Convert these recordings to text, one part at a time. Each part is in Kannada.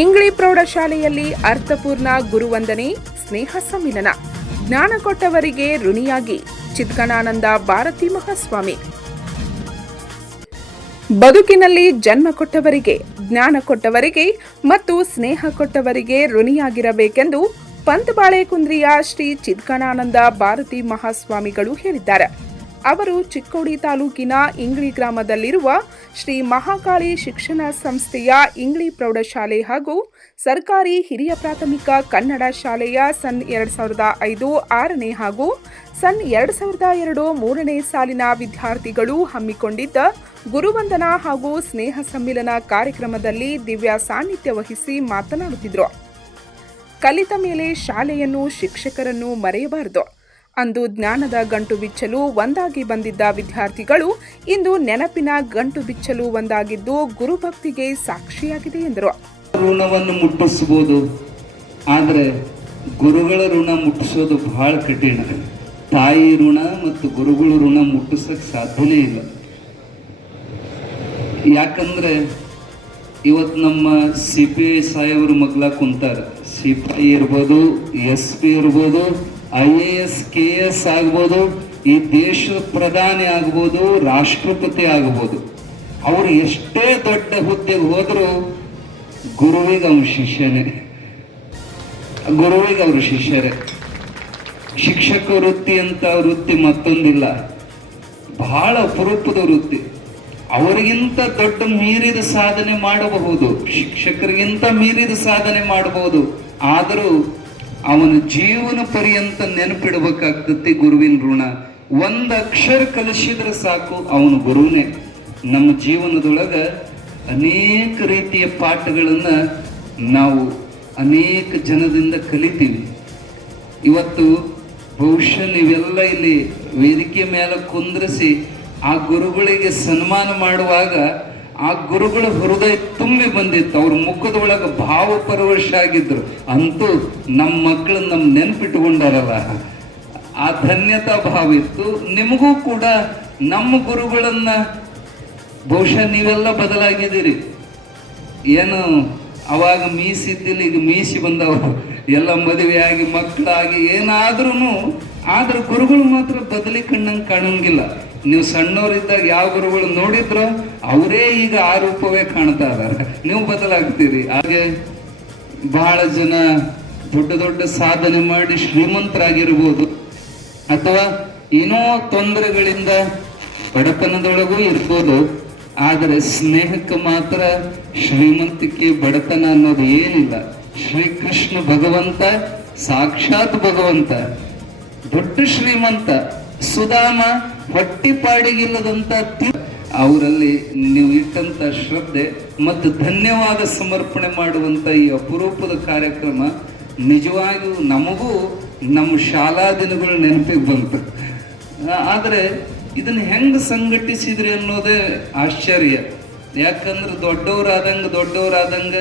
ಇಂಗ್ಲಿ ಪ್ರೌಢಶಾಲೆಯಲ್ಲಿ ಅರ್ಥಪೂರ್ಣ ಗುರುವಂದನೆ, ಸ್ನೇಹ ಸಮ್ಮಿಲನ. ಜ್ಞಾನ ಕೊಟ್ಟವರಿಗೆ ಋಣಿಯಾಗಿ ಚಿತ್ಕಣಾನಂದ ಭಾರತಿ ಮಹಾಸ್ವಾಮಿ. ಬದುಕಿನಲ್ಲಿ ಜನ್ಮ ಕೊಟ್ಟವರಿಗೆ, ಜ್ಞಾನ ಕೊಟ್ಟವರಿಗೆ ಮತ್ತು ಸ್ನೇಹ ಕೊಟ್ಟವರಿಗೆ ಋಣಿಯಾಗಿರಬೇಕೆಂದು ಪಂತಬಾಳೆ ಕುಂದ್ರಿಯ ಶ್ರೀ ಚಿತ್ಕಣಾನಂದ ಭಾರತಿ ಮಹಾಸ್ವಾಮಿಗಳು ಹೇಳಿದ್ದಾರೆ. ಅವರು ಚಿಕ್ಕೋಡಿ ತಾಲೂಕಿನ ಇಂಗ್ಳಿ ಗ್ರಾಮದಲ್ಲಿರುವ ಶ್ರೀ ಮಹಾಕಾಳಿ ಶಿಕ್ಷಣ ಸಂಸ್ಥೆಯ ಇಂಗ್ಳಿ ಪ್ರೌಢಶಾಲೆ ಹಾಗೂ ಸರ್ಕಾರಿ ಹಿರಿಯ ಪ್ರಾಥಮಿಕ ಕನ್ನಡ ಶಾಲೆಯ ಸನ್ ಎರಡು ಸಾವಿರದ ಐದು ಆರನೇ ಹಾಗೂ ಸನ್ ಎರಡು ಸಾವಿರದ ಎರಡು ಮೂರನೇ ಸಾಲಿನ ವಿದ್ಯಾರ್ಥಿಗಳು ಹಮ್ಮಿಕೊಂಡಿದ್ದ ಗುರುವಂದನಾ ಹಾಗೂ ಸ್ನೇಹ ಸಮ್ಮಿಲನ ಕಾರ್ಯಕ್ರಮದಲ್ಲಿ ದಿವ್ಯಾ ಸಾನ್ನಿಧ್ಯ ವಹಿಸಿ ಮಾತನಾಡುತ್ತಿದ್ದರು ಕಲಿತ ಮೇಲೆ ಶಾಲೆಯನ್ನು ಶಿಕ್ಷಕರನ್ನು ಮರೆಯಬಾರದು. ಅಂದು ಜ್ಞಾನದ ಗಂಟು ಬಿಚ್ಚಲು ಒಂದಾಗಿ ಬಂದಿದ್ದ ವಿದ್ಯಾರ್ಥಿಗಳು ಇಂದು ನೆನಪಿನ ಗಂಟು ಬಿಚ್ಚಲು ಒಂದಾಗಿದ್ದು ಗುರುಭಕ್ತಿಗೆ ಸಾಕ್ಷಿಯಾಗಿದೆ ಎಂದರು. ಋಣವನ್ನು ಮುಟ್ಟಿಸಬಹುದು ಆದರೆ ಗುರುಗಳ ಋಣ ಮುಟ್ಟಿಸೋದು ಬಹಳ ಕಠಿಣ. ತಾಯಿ ಋಣ ಮತ್ತು ಗುರುಗಳ ಋಣ ಮುಟ್ಟಿಸಕ್ಕೆ ಸಾಧ್ಯನೇ ಇಲ್ಲ. ಯಾಕಂದ್ರೆ ಇವತ್ತು ನಮ್ಮ ಸಿ ಪಿ ಐ ಸಾಹೇಬರು ಮಗ್ಲ ಕುಂತಾರೆ. ಸಿ ಪಿ ಐ ಇರ್ಬೋದು, ಎಸ್ ಪಿ ಇರ್ಬೋದು I A S, K S ಆಗ್ಬೋದು, ಈ ದೇಶದ ಪ್ರಧಾನಿ ಆಗ್ಬೋದು, ರಾಷ್ಟ್ರಪತಿ ಆಗ್ಬೋದು. ಅವರು ಎಷ್ಟೇ ದೊಡ್ಡ ಹುದ್ದೆಗೆ ಹೋದರೂ ಗುರುವಿಗೆ ಅವ್ರ ಶಿಷ್ಯನೇ. ಗುರುವಿಗೆ ಅವರು ಶಿಷ್ಯರೇ. ಶಿಕ್ಷಕ ವೃತ್ತಿ ಅಂತ ವೃತ್ತಿ ಮತ್ತೊಂದಿಲ್ಲ. ಬಹಳ ಅಪರೂಪದ ವೃತ್ತಿ. ಅವರಿಗಿಂತ ದೊಡ್ಡ ಮೀರಿದ ಸಾಧನೆ ಮಾಡಬಹುದು. ಶಿಕ್ಷಕರಿಗಿಂತ ಮೀರಿದ ಸಾಧನೆ ಮಾಡಬಹುದು. ಆದರೂ ಅವನ ಜೀವನ ಪರ್ಯಂತ ನೆನಪಿಡಬೇಕಾಗ್ತತಿ ಗುರುವಿನ ಋಣ. ಒಂದು ಅಕ್ಷರ ಕಲಿಸಿದ್ರೆ ಸಾಕು, ಅವನು ಗುರುವೇ ನಮ್ಮ ಜೀವನದೊಳಗ ಅನೇಕ ರೀತಿಯ ಪಾಠಗಳನ್ನ ನಾವು ಅನೇಕ ಜನದಿಂದ ಕಲಿತೀವಿ. ಇವತ್ತು ಬಹುಶಃ ನೀವೆಲ್ಲ ಇಲ್ಲಿ ವೇದಿಕೆ ಮೇಲೆ ಕುಂದ್ರಿಸಿ ಆ ಗುರುಗಳಿಗೆ ಸನ್ಮಾನ ಮಾಡುವಾಗ ಆ ಗುರುಗಳ ಹೃದಯ ತುಂಬಿ ಬಂದಿತ್ತು. ಅವ್ರ ಮುಖದೊಳಗೆ ಭಾವ ಆಗಿದ್ರು. ಅಂತೂ ನಮ್ಮ ಮಕ್ಕಳನ್ನ ನಮ್ಮ ನೆನ್ಪಿಟ್ಟುಕೊಂಡಾರಲ್ಲ ಆ ಧನ್ಯತಾ ಭಾವ ಇತ್ತು. ನಿಮಗೂ ಕೂಡ ನಮ್ಮ ಗುರುಗಳನ್ನ ಬಹುಶಃ ನೀವೆಲ್ಲ ಬದಲಾಗಿದ್ದೀರಿ. ಏನು ಅವಾಗ ಮೀಸಿದ್ದಿಲ್ಲ, ಈಗ ಮೀಸಿ ಬಂದವರು ಎಲ್ಲ ಮದುವೆಯಾಗಿ, ಮಕ್ಕಳಾಗಿ ಏನಾದ್ರೂ ಆದ್ರೆ ಗುರುಗಳು ಮಾತ್ರ ಬದಲಿ ಕಣ್ಣಂಗೆ ಕಾಣಂಗಿಲ್ಲ. ನೀವು ಸಣ್ಣವರಿದ್ದಾಗ ಯಾವ ಗುರುಗಳು ನೋಡಿದ್ರೋ ಅವರೇ ಈಗ ಆ ರೂಪವೇ ಕಾಣ್ತಾ ಇದಾರೆ ನೀವು ಬದಲಾಗ್ತೀರಿ. ಹಾಗೆ ಬಹಳ ಜನ ದೊಡ್ಡ ದೊಡ್ಡ ಸಾಧನೆ ಮಾಡಿ ಶ್ರೀಮಂತರಾಗಿರ್ಬೋದು. ಅಥವಾ ಏನೋ ತೊಂದರೆಗಳಿಂದ ಬಡತನದೊಳಗೂ ಇರ್ಬೋದು. ಆದರೆ ಸ್ನೇಹಕ್ಕೆ ಮಾತ್ರ ಶ್ರೀಮಂತಿಕೆ ಬಡತನ ಅನ್ನೋದು ಏನಿಲ್ಲ. ಶ್ರೀಕೃಷ್ಣ ಭಗವಂತ, ಸಾಕ್ಷಾತ್ ಭಗವಂತ. ದೊಡ್ಡ ಶ್ರೀಮಂತ. ಸುಧಾಮ ಹೊಟ್ಟಿಪಾಡಿಗಿಲ್ಲದಂತ ಅವರಲ್ಲಿ ನೀವು ಇಟ್ಟಂತ ಶ್ರದ್ಧೆ ಮತ್ತು ಧನ್ಯವಾದ ಸಮರ್ಪಣೆ ಮಾಡುವಂತ ಈ ಅಪರೂಪದ ಕಾರ್ಯಕ್ರಮ ನಿಜವಾಗಿಯೂ ನಮಗೂ ನಮ್ಮ ಶಾಲಾ ದಿನಗಳು ನೆನಪಿಗೆ ಬಂತು. ಆದರೆ ಇದನ್ನ ಹೆಂಗ್ ಸಂಘಟಿಸಿದ್ರಿ ಅನ್ನೋದೇ ಆಶ್ಚರ್ಯ. ಯಾಕಂದ್ರೆ ದೊಡ್ಡವರಾದಂಗ ದೊಡ್ಡವರಾದಂಗ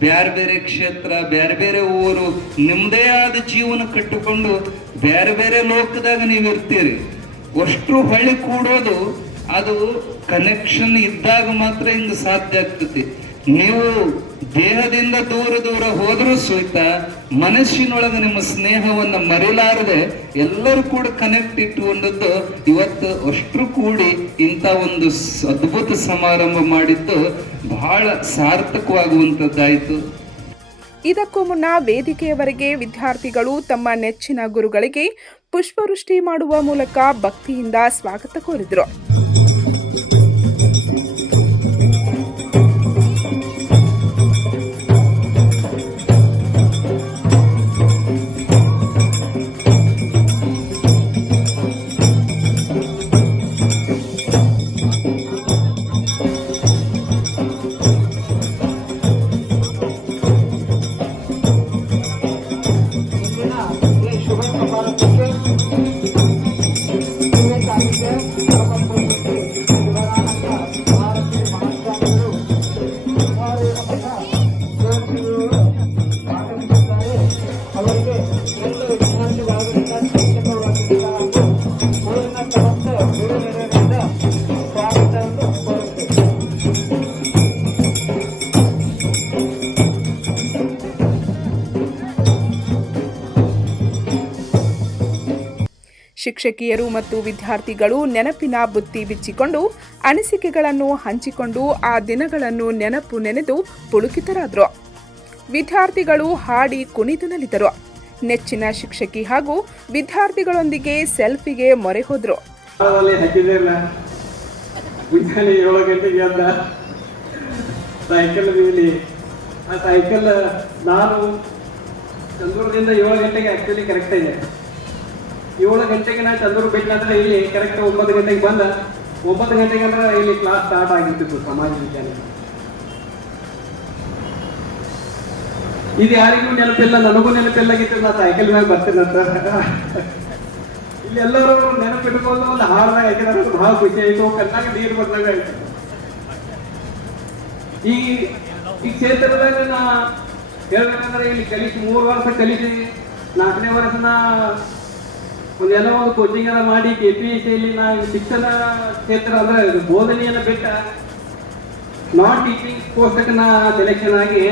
ಬೇರೆ ಬೇರೆ ಕ್ಷೇತ್ರ ಬೇರೆ ಬೇರೆ ಊರು ನಿಮ್ಮದೇ ಆದ ಜೀವನ ಕಟ್ಟಿಕೊಂಡು ಬೇರೆ ಬೇರೆ ಲೋಕದಾಗ ನೀವು ಇರ್ತೀರಿ ಅಷ್ಟು ಹೊಳಿ ಕೂಡೋದು, ಅದು ಕನೆಕ್ಷನ್ ಇದ್ದಾಗ ಮಾತ್ರ ಹಿಂಗೆ ಸಾಧ್ಯ ಆಗ್ತತಿ ನೀವು ದೇಹದಿಂದ ದೂರ ದೂರ ಹೋದರೂ ಸಹಿತ ಮನಸ್ಸಿನೊಳಗೆ ನಿಮ್ಮ ಸ್ನೇಹವನ್ನು ಮರಿಲಾರದೆ ಎಲ್ಲರೂ ಕೂಡ ಕನೆಕ್ಟ್ ಇಟ್ಟುಕೊಂಡದ್ದು ಇವತ್ತು ಅಷ್ಟು ಕೂಡಿ ಇಂಥ ಒಂದು ಅದ್ಭುತ ಸಮಾರಂಭ ಮಾಡಿದ್ದು ಬಹಳ ಸಾರ್ಥಕವಾಗುವಂಥದ್ದಾಯಿತು. ಇದಕ್ಕೂ ಮುನ್ನ ವೇದಿಕೆಯವರೆಗೆ ವಿದ್ಯಾರ್ಥಿಗಳು ತಮ್ಮ ನೆಚ್ಚಿನ ಗುರುಗಳಿಗೆ ಪುಷ್ಪವೃಷ್ಟಿ ಮಾಡುವ ಮೂಲಕ ಭಕ್ತಿಯಿಂದ ಸ್ವಾಗತ ಕೋರಿದರು. ಶಿಕ್ಷಕಿಯರು ಮತ್ತು ವಿದ್ಯಾರ್ಥಿಗಳು ನೆನಪಿನ ಬುತ್ತಿ ಬಿಚ್ಚಿಕೊಂಡು ಅನಿಸಿಕೆಗಳನ್ನು ಹಂಚಿಕೊಂಡು ಆ ದಿನಗಳನ್ನು ನೆನಪು ನೆನೆದು ಪುಳುಕಿತರಾದರು. ವಿದ್ಯಾರ್ಥಿಗಳು ಹಾಡಿ ಕುಣಿದು ನಲಿದರು. ನೆಚ್ಚಿನ ಶಿಕ್ಷಕಿ ಹಾಗೂ ವಿದ್ಯಾರ್ಥಿಗಳೊಂದಿಗೆ ಸೆಲ್ಫಿಗೆ ಮೊರೆ ಹೋದರು. ಸೈಕಲ್ ಆ ಸೈಕಲ್ ನಾನು ಚಂದ್ರದಿಂದ ಏಳು ಗಂಟೆಗೆ ಆ್ಯಕ್ಚುಲಿ ಕರೆಕ್ಟ್ ಇದೆ ಏಳು ಗಂಟೆಗೆ ನಾ ಚಂದ್ರ ಬೇಕಾದ್ರೆ ಇಲ್ಲಿ ಕರೆಕ್ಟ್ ಒಂಬತ್ತು ಗಂಟೆಗೆ ಬಂದ. ಒಂಬತ್ತು ಗಂಟೆಗೆ ಅಂದ್ರೆ ಇಲ್ಲಿ ಕ್ಲಾಸ್ ಸ್ಟಾರ್ಟ್ ಆಗಿರ್ತಿತ್ತು ಸಮಾಜ ವಿಜ್ಞಾನ. ಇದು ಯಾರಿಗೂ ನೆನಪಿಲ್ಲ, ನನಗೂ ನೆನಪಿಲ್ಲಾಗಿತ್ತು ನಾ ಸೈಕಲ್ ಮ್ಯಾಗ ಅಂತ. ಇಲ್ಲಿ ಎಲ್ಲರೂ ನೆನಪಿಟ್ಕೊಂಡು ಒಂದು ಹಾಡ್ದಾಗ ಹಾಕಿದ್ರೆ ಬಹಳ ಖುಷಿ ಆಯ್ತು. ಕಣ್ಣಾಗ ನೀರು ಬಂದಾಗ ಆಯ್ತು. ಈ ಈ ಕ್ಷೇತ್ರದಾಗ ನಾ ಹೇಳ್ಬೇಕಂದ್ರೆ ಇಲ್ಲಿ ಕಲಿಸಿ ಮೂರು ವರ್ಷ ಕಲಿಸಿ, ನಾಲ್ಕನೇ ವರ್ಷ ನಾ ಒಂದು ಏನೋ ಒಂದು ಕೋಚಿಂಗ್ ಎಲ್ಲ ಮಾಡಿ ಕೆ ಪಿ ಎಸ್ ಸಿಯಲ್ಲಿ ನಾ ಈ ಶಿಕ್ಷಣ ಕ್ಷೇತ್ರ ಅಂದ್ರೆ ಬೋಧನೆಯನ್ನು ಬಿಟ್ಟ ನಾನ್ ಟೀಚಿಂಗ್ ಪೋಸ್ಟಕ್ಕೆ ನಾ ಸೆಲೆಕ್ಷನ್ ಆಗಿ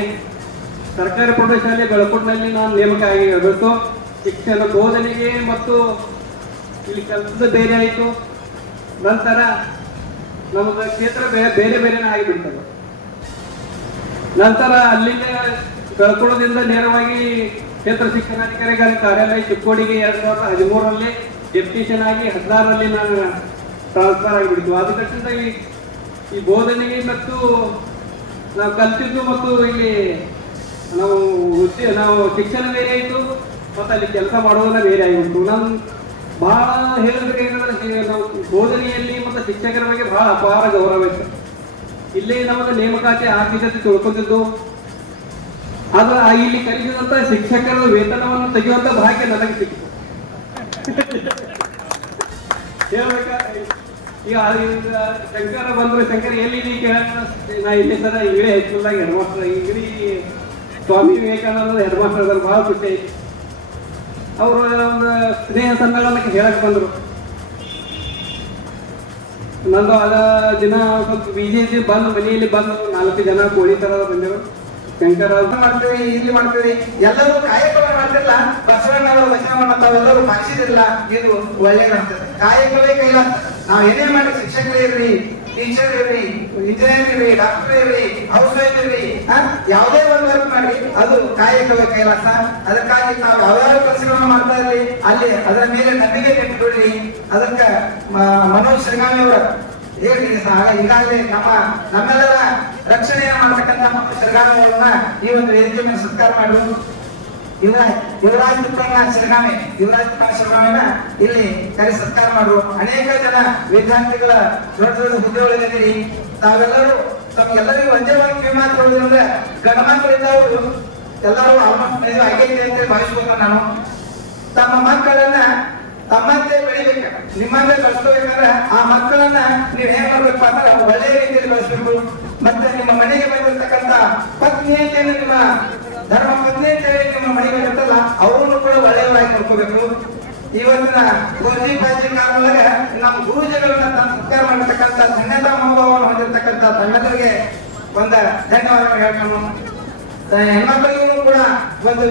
ಸರ್ಕಾರಿ ಪ್ರೌಢಶಾಲೆ ಬೆಳಕೋಟ್ನಲ್ಲಿ ನಾನು ನೇಮಕ ಆಗಿರಬೇಕು ಶಿಕ್ಷಣ ಬೋಧನೆಗೆ ಮತ್ತು ಇಲ್ಲಿ ಕೆಲಸದ ಬೇರೆ ಆಯಿತು. ನಂತರ ನಮ್ಮ ಕ್ಷೇತ್ರ ಬೇರೆ ಬೇರೆ ಬೇರೆನೇ ಆಗಿಬಿಡ್ತದೆ. ನಂತರ ಅಲ್ಲಿಂದ ಬೆಳ್ಕೊಳ್ಳೋದ್ರಿಂದ ನೇರವಾಗಿ ಕ್ಷೇತ್ರ ಶಿಕ್ಷಣಾಧಿಕಾರಿಗಳ ಕಾರ್ಯಾಲಯ ಚಿಕ್ಕೋಡಿಗೆ ಎರಡು ಸಾವಿರದ ಹದಿಮೂರರಲ್ಲಿ ಡೆಪ್ಯೂಟೇಷನ್ ಆಗಿ ಹದಿನಾರರಲ್ಲಿ ನಾನು ಟ್ರಾನ್ಸ್ಫರ್ ಆಗಿಬಿಡ್ತು ಆದ ತಕ್ಷಣ ಈ ಈ ಬೋಧನೆಗೆ ಮತ್ತು ನಾವು ಕಲ್ತಿದ್ದು ಮತ್ತು ಇಲ್ಲಿ ನಾವು ವೃತ್ತಿ, ನಾವು ಶಿಕ್ಷಣ ಬೇರೆ ಆಯಿತು ಮತ್ತು ಅಲ್ಲಿ ಕೆಲಸ ಮಾಡೋದನ್ನ ಬೇರೆ ಆಗಿಬಿಟ್ಟು ನಾನು ಭಾಳ ಹೇಳಿದ್ರೆ ಏನಂದ್ರೆ ನಾವು ಬೋಧನೆಯಲ್ಲಿ ಮತ್ತು ಶಿಕ್ಷಕರ ಬಗ್ಗೆ ಭಾಳ ಅಪಾರ ಗೌರವ ಇತ್ತು. ಇಲ್ಲೇ ನಮಗೆ ನೇಮಕಾತಿ ಆಗಿದ್ದದ್ದು ತಿಳ್ಕೊಂಡಿದ್ದು ಆದ್ರೆ ಆ ಇಲ್ಲಿ ಕಲಿಸಿದಂತ ಶಿಕ್ಷಕರ ವೇತನವನ್ನು ತೆಗೆಯುವಂತ ಭಾಗ್ಯ ನನಗೆ ಸಿಕ್ಕಿತು. ಈಗ ಶಂಕರ ಬಂದ್ರೆ ಶಂಕರ್, ಎಲ್ಲಿ ನಾ ಇಲ್ಲಿ ಸರ ಇಡೀ ಹೈಸ್ಕೂಲ್ದಾಗ ಹೆಡ್ ಮಾಸ್ಟರ್ ಇಡೀ ಸ್ವಾಮಿ ವಿವೇಕಾನಂದ ಹೆಡ್ ಮಾಸ್ಟರ್ ಅದ್ರ ಬಹಳ ಖುಷಿ ಐತಿ ಅವರು ಒಂದು ಸ್ನೇಹ ಸಮ್ಮೇಳನಕ್ಕೆ ಹೇಳಕ್ ಬಂದ್ರು. ನಂದು ಅದ ದಿನ ಸ್ವಲ್ಪ ಬಿಜೆಪಿ ಬಂದು ಮನೆಯಲ್ಲಿ ಬಂದು ನಾಲ್ಕು ಜನ ಕೋಳಿ ತರ ಬಂದೆವು. ಶಂಕರ ಮಾಡ್ತೀವಿ, ಇಲ್ಲಿ ಮಾಡ್ತೀವಿ, ಎಲ್ಲರೂ ಕಾಯಕವೇ ಮಾಡ್ತಿಲ್ಲ. ಬಸವಣ್ಣವರ ವಚನವನ್ನ ತಾವೆಲ್ಲರೂ ಮಾಡಿಸಿದಿಲ್ಲ ಇದು ಒಳ್ಳೆಯದಾಗ್ತದೆ ಕಾಯಕವೇ ಕೈಲಾಸ ನಾವ್ ಏನೇ ಮಾಡಿ ಶಿಕ್ಷಕರೇ ಇರ್ರಿ ಟೀಚರ್ ಇರ್ರಿ ಇಂಜಿನಿಯರ್ ಇರ್ರಿ ಡಾಕ್ಟರ್ ಇರ್ರಿ ಹೌಸ್ ವೈಫ್ ಇರ್ರಿ ಯಾವುದೇ ಒಂದು ವರ್ಕ್ ಮಾಡಿ ಅದು ಕಾಯಕವೇ ಕೈಲಾಸ. ಅದಕ್ಕಾಗಿ ನಾವು ಯಾವ್ಯಾವ ಕೆಲಸಗಳನ್ನ ಮಾಡ್ತಾ ಇರ್ಲಿ ಅಲ್ಲಿ ಅದರ ಮೇಲೆ ನಂಬಿಕೆ ಕಟ್ಟಿಬಿಡ್ರಿ. ಅದಕ್ಕ ಮನೋಜ್ ಶ್ರೀಗಾಮಿ ಅವರ ಆಗ ಈಗಾಗಲೇ ನಮ್ಮ ನಮ್ಮೆಲ್ಲರ ರಕ್ಷಣೆಯ ಮಾಡತಕ್ಕಂತ ಅವರನ್ನ ಈ ಒಂದು ವೇದಿಕೆ ಮೇಲೆ ಸತ್ಕಾರ ಮಾಡುವುದು ಯುವರಾಜ್ ತುಪ್ಪಣ್ಣ ಶಿರಗಾಮಿ ಯುವರಾಜ್ ತುಪ್ಪಣ್ಣ ಶಿರಗಾಮಿನ ಇಲ್ಲಿ ಕರೆ ಸತ್ಕಾರ ಮಾಡುವ ಅನೇಕ ಜನ ವಿದ್ಯಾರ್ಥಿಗಳ ದೊಡ್ಡ ದೊಡ್ಡ ಹುದ್ದೆಗಳಿದ್ದೀರಿ ತಾವೆಲ್ಲರೂ ತಮ್ಗೆಲ್ಲರಿಗೂ ಒಂದೇ ಒಂದು ಕಿವಿ ಹೇಳೋದಂದ್ರೆ ಗಂಡ ಮಕ್ಕಳಿದ್ದವರು ಎಲ್ಲರೂ ಆಲ್ಮೋಸ್ಟ್ ಆಗೈತೆ ಅಂತ ಭಾವಿಸ್ಬೇಕು ನಾನು. ತಮ್ಮ ಮಕ್ಕಳನ್ನ ತಮ್ಮಂತೆ ಬೆಳಿಬೇಕು. ನಿಮ್ಮಂತೆ ಬಳಸ್ಕೋಬೇಕಂದ್ರೆ ಆ ಮಕ್ಕಳನ್ನ ನೀವ್ ಏನ್ ಮಾಡ್ಬೇಕು ಅಂದ್ರೆ ಒಳ್ಳೆ ರೀತಿಯಲ್ಲಿ ಬೆಳೆಸ್ಬೇಕು ಮತ್ತೆ ನಿಮ್ಮ ಮನೆಗೆ ಬಂದಿರತಕ್ಕಂತ ಪತ್ನಿ ಅಂತ ಏನು ನಿಮ್ಮ ಧರ್ಮ ಪತ್ನಿ ಅಂತ ಹೇಳಿ ನಿಮ್ಮ ಮನೆಗೆ ಬರ್ತಲ್ಲ ಅವ್ರನ್ನು ಕೂಡ ಒಳ್ಳೆಯವರಾಗಿ ನೋಡ್ಕೋಬೇಕು. ಇವತ್ತಿನ ಗೋಜಿ ಪಾಜಿ ಕಾಲದೊಳಗ ನಮ್ಮ ಗುರುಜಿಗಳನ್ನ ಸಂಸ್ಕಾರ ಸತ್ಕಾರ ಮಾಡಿರ್ತಕ್ಕಂಥ ಧನ್ಯತಾ ಮನೋಭಾವವನ್ನು ಹೊಂದಿರತಕ್ಕಂಥ ತಂಡದವರಿಗೆ ಒಂದ ಧನ್ಯವಾದ ಹೇಳ್ಕೊಂಡು ಹೆಣ್ಮಕ್ಳಿಗೂ ಕೂಡ ಒಂದು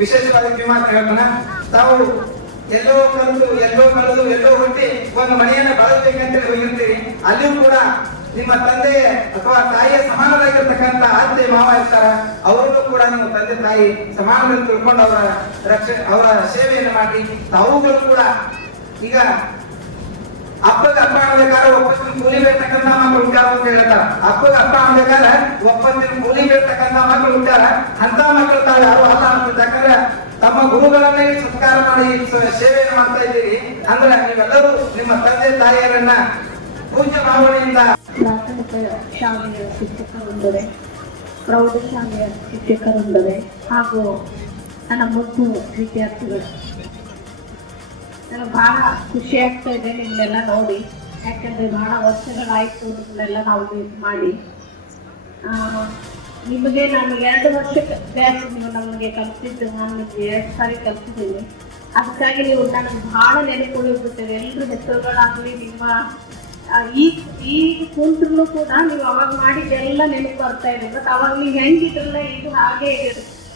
ವಿಶೇಷವಾದ ಕಿವಿಮಾತು ಹೇಳ್ಕೊಂಡ. ತಾವು ಎಲ್ಲೋ ಕಳೆದು ಎಲ್ಲೋ ಕಳೆದು ಎಲ್ಲೋ ಹುಟ್ಟಿ ಒಂದು ಮನೆಯನ್ನ ಬಳಸಬೇಕಂತೇಳಿ ಹೋಗಿರ್ತೀರಿ. ಅಲ್ಲಿಯೂ ಕೂಡ ನಿಮ್ಮ ತಂದೆ ಅಥವಾ ತಾಯಿಯ ಸಮಾನರಾಗಿರ್ತಕ್ಕಂಥ ಅತ್ತೆ ಮಾವ ಇರ್ತಾರ. ಅವರನ್ನು ಕೂಡ ನಿಮ್ಮ ತಂದೆ ತಾಯಿ ಸಮಾನದಲ್ಲಿ ತಿಳ್ಕೊಂಡು ಅವರ ರಕ್ಷೆ, ಅವರ ಸೇವೆಯನ್ನು ಮಾಡಿ ತಾವುಗಳು ಕೂಡ ಈಗ ಅಪ್ಪಗೆ ಅಪ್ಪ ಆಗ್ಬೇಕಾದ್ರೆ ಒಪ್ಪತ್ತಿನ ಕೂಲಿ ಬೇಕಂತ ಮಕ್ಕಳು ಅಂತ ಹೇಳ್ತಾರ. ಅಪ್ಪಗೆ ಅಪ್ಪ ಆಗ್ಬೇಕಾದ್ರೆ ಒಪ್ಪತ್ತಿನ ಕೂಲಿ ಬೀಳ್ತಕ್ಕಂಥ ಮಕ್ಕಳು ಹುಟ್ಟಾರ ಅಂತ ಮಕ್ಕಳು ತಾವು ಯಾರು ಅಲ್ಲ ಅಂತ ಯಾಕಂದ್ರೆ ತಮ್ಮ ಗುರುಗಳನ್ನೇ ಸತ್ಕಾರ ಮಾಡಿ ಸೇವೆ ಮಾಡ್ತಾ ಇದ್ದೀರಿ. ಅಂದ್ರೆ ನೀವೆಲ್ಲರೂ ನಿಮ್ಮ ತಂದೆ ತಾಯಿಯರನ್ನ ಪೂಜ್ಯ ಭಾವನೆಯಿಂದ ಶಿಕ್ಷಕರೊಂದರೆ, ಪ್ರೌಢಶಾಲೆಯ ಶಿಕ್ಷಕರೊಂದರೆ, ಹಾಗೂ ನನ್ನ ಮುದ್ದು ವಿದ್ಯಾರ್ಥಿಗಳು. ನನಗೆ ಬಹಳ ಖುಷಿ ಆಗ್ತಾ ಇದೆ ನಿಮ್ಮನ್ನೆಲ್ಲ ನೋಡಿ. ಯಾಕಂದ್ರೆ ಬಹಳ ವರ್ಷಗಳಾಯಿತು ನಿಮ್ಮನ್ನೆಲ್ಲ ನಾವು ಮೀಟ್ ಮಾಡಿ. ನಿಮಗೆ ನಾನು ಎರಡು ವರ್ಷಕ್ಕೆ ನೀವು ನಮಗೆ ಕಲಿಸಿದ್ದು ನಾನು ನಿಮಗೆ ಎರಡು ಸಾರಿ ಕಲಿಸಿದ್ದೀನಿ ಅದಕ್ಕಾಗಿ ನೀವು ನನಗೆ ಬಹಳ ನೆನಪುಳಿದ್ಬಿಟ್ಟಿದೆ ಎಲ್ಲರ ಹೆಸರುಗಳಾಗಲಿ ನಿಮ್ಮ ಈ ಈ ಈಗ ಕುಂತ್ರು ಕೂಡ ನೀವು ಅವಾಗ ಮಾಡಿದ್ದೆಲ್ಲ ನೆನಪು ಬರ್ತಾ ಇದೆ. ಬಟ್ ಅವಾಗ ನೀವು ಹೆಂಗಿದ್ರಲ್ಲ ಇದು ಹಾಗೆ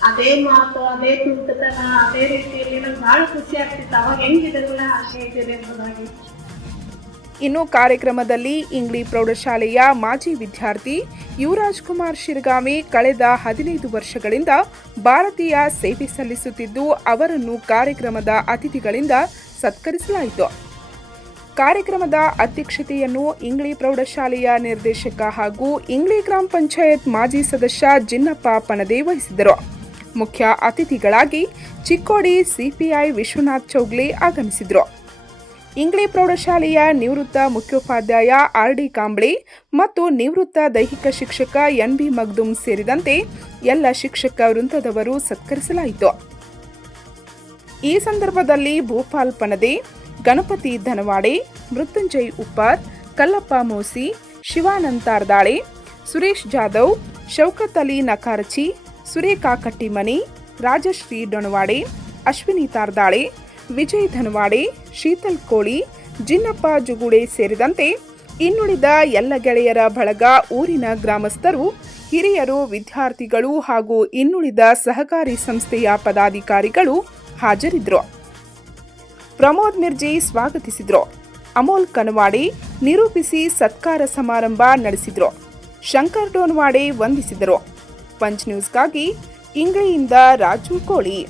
ಅದೇ ಮಾತು, ಅದೇ ತುಂಟತನ ಅದೇ ರೀತಿಯಲ್ಲಿ ನಂಗೆ ಬಹಳ ಖುಷಿ ಆಗ್ತಿತ್ತು. ಅವಾಗ ಹೆಂಗಿದ್ರಲ್ಲ, ಹಾಗೆ ಇದ್ದೀರಿ ಎಂಬುದಾಗಿ ಇನ್ನು ಕಾರ್ಯಕ್ರಮದಲ್ಲಿ ಇಂಗ್ಲಿ ಪ್ರೌಢಶಾಲೆಯ ಮಾಜಿ ವಿದ್ಯಾರ್ಥಿ ಯುವರಾಜ್ ಕುಮಾರ್ ಶಿರಗಾಮಿ ಕಳೆದ ಹದಿನೈದು ವರ್ಷಗಳಿಂದ ಭಾರತೀಯ ಸೇವೆ ಸಲ್ಲಿಸುತ್ತಿದ್ದು, ಅವರನ್ನು ಕಾರ್ಯಕ್ರಮದ ಅತಿಥಿಗಳಿಂದ ಸತ್ಕರಿಸಲಾಯಿತು. ಕಾರ್ಯಕ್ರಮದ ಅಧ್ಯಕ್ಷತೆಯನ್ನು ಇಂಗ್ಲಿ ಪ್ರೌಢಶಾಲೆಯ ನಿರ್ದೇಶಕ ಹಾಗೂ ಇಂಗ್ಲಿ ಗ್ರಾಮ ಪಂಚಾಯತ್ ಮಾಜಿ ಸದಸ್ಯ ಜಿನ್ನಪ್ಪ ಪಣದೆ ವಹಿಸಿದರು. ಮುಖ್ಯ ಅತಿಥಿಗಳಾಗಿ ಚಿಕ್ಕೋಡಿ ಸಿಪಿಐ ವಿಶ್ವನಾಥ್ ಚೌಗ್ಲಿ ಆಗಮಿಸಿದರು. ಇಂಗ್ಲಿ ಪ್ರೌಢಶಾಲೆಯ ನಿವೃತ್ತ ಮುಖ್ಯೋಪಾಧ್ಯಾಯ ಆರ್ ಡಿ ಕಾಂಬ್ಳೆ ಮತ್ತು ನಿವೃತ್ತ ದೈಹಿಕ ಶಿಕ್ಷಕ ಎನ್ ಬಿ ಮಗ್ದುಮ್ ಸೇರಿದಂತೆ ಎಲ್ಲ ಶಿಕ್ಷಕ ವೃಂದದವರು ಸತ್ಕರಿಸಲಾಯಿತು. ಈ ಸಂದರ್ಭದಲ್ಲಿ ಭೂಪಾಲ್ ಪನದೆ, ಗಣಪತಿ ಧನವಾಡೆ, ಮೃತ್ಯುಂಜಯ್ ಉಪ್ಪಾತ್, ಕಲ್ಲಪ್ಪ ಮೋಸಿ, ಶಿವಾನಂದ್ ತಾರ್ದಾಳೆ, ಸುರೇಶ್ ಜಾಧವ್, ಶೌಕತ್ ಅಲಿ ನಕಾರಚಿ ಸುರೇಖಾ ಕಟ್ಟಿಮನಿ, ರಾಜಶ್ರೀ ಡೊಣವಾಡೆ, ಅಶ್ವಿನಿ ತಾರ್ದಾಳೆ ವಿಜಯ್ ಧನವಾಡೆ, ಶೀತಲ್ ಕೋಳಿ, ಜಿನ್ನಪ್ಪ ಜುಗುಡೆ ಸೇರಿದಂತೆ ಇನ್ನುಳಿದ ಎಲ್ಲ ಗೆಳೆಯರ ಬಳಗ ಊರಿನ ಗ್ರಾಮಸ್ಥರು, ಹಿರಿಯರು, ವಿದ್ಯಾರ್ಥಿಗಳು ಹಾಗೂ ಇನ್ನುಳಿದ ಸಹಕಾರಿ ಸಂಸ್ಥೆಯ ಪದಾಧಿಕಾರಿಗಳು ಹಾಜರಿದ್ದರು ಪ್ರಮೋದ್ ಮಿರ್ಜಿ ಸ್ವಾಗತಿಸಿದ್ರು. ಅಮೋಲ್ ಕನವಾಡೆ ನಿರೂಪಿಸಿ ಸತ್ಕಾರ ಸಮಾರಂಭ ನಡೆಸಿದ್ರು. ಶಂಕರ್ ಡೋನ್ವಾಡೆ ವಂದಿಸಿದರು. ಪಂಚ್ ನ್ಯೂಸ್ಗಾಗಿ ಇಂಗ್ಲೆಯಿಂದ ರಾಜು ಕೋಳಿ.